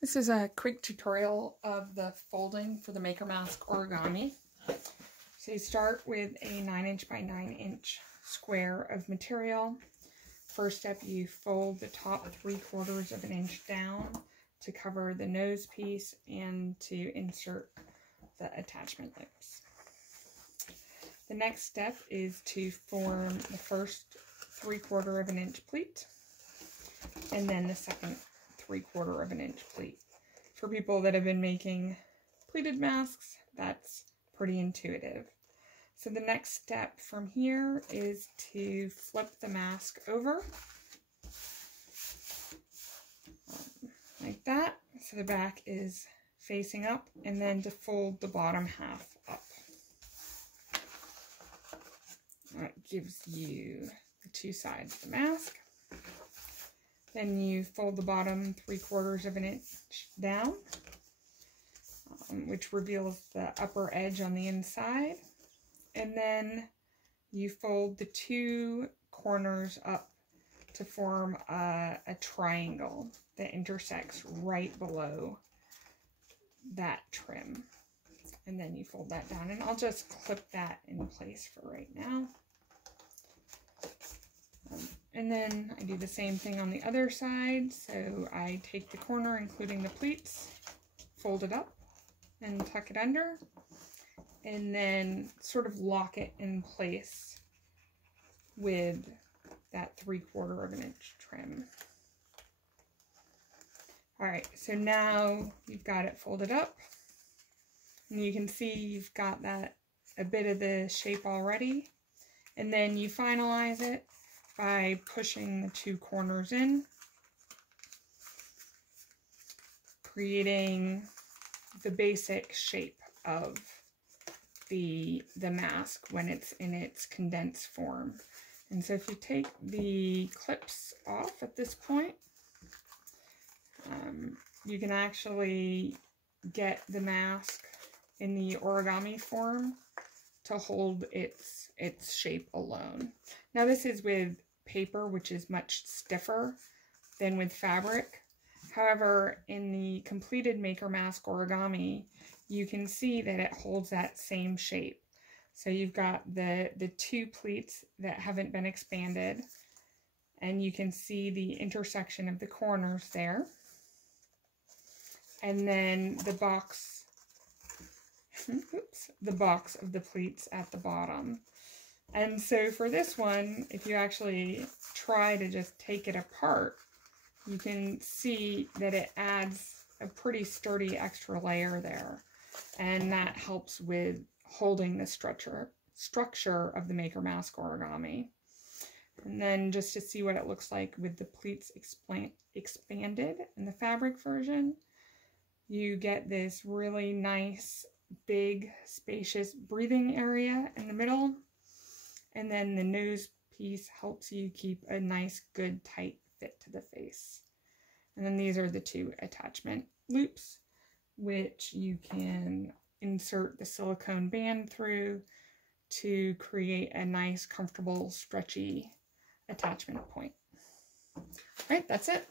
This is a quick tutorial of the folding for the MakerMask origami. So you start with a 9" by 9" square of material. First step, you fold the top 3/4 of an inch down to cover the nose piece and to insert the attachment loops. The next step is to form the first 3/4 of an inch pleat and then the second 3/4 of an inch pleat. For people that have been making pleated masks, that's pretty intuitive. So the next step from here is to flip the mask over like that, so the back is facing up, and then to fold the bottom half up. That gives you the two sides of the mask. Then you fold the bottom 3/4 of an inch down, which reveals the upper edge on the inside. And then you fold the two corners up to form a triangle that intersects right below that trim. And then you fold that down, and I'll just clip that in place for right now. And then I do the same thing on the other side. So I take the corner, including the pleats, fold it up and tuck it under, and then sort of lock it in place with that 3/4 of an inch trim. All right, so now you've got it folded up, and you can see you've got that a bit of the shape already, and then you finalize it by pushing the two corners in, creating the basic shape of the mask when it's in its condensed form. And so if you take the clips off at this point, you can actually get the mask in the origami form to hold its shape alone. Now this is with paper, which is much stiffer than with fabric. However, in the completed MakerMask origami, you can see that it holds that same shape. So you've got the two pleats that haven't been expanded, and you can see the intersection of the corners there. And then the box, the box of the pleats at the bottom. And so for this one, if you actually try to just take it apart, you can see that it adds a pretty sturdy extra layer there. And that helps with holding the structure of the MakerMask origami. And then just to see what it looks like with the pleats expanded in the fabric version, you get this really nice, big, spacious breathing area in the middle. And then the nose piece helps you keep a nice, good, tight fit to the face. And then these are the two attachment loops, which you can insert the silicone band through to create a nice, comfortable, stretchy attachment point. All right, that's it.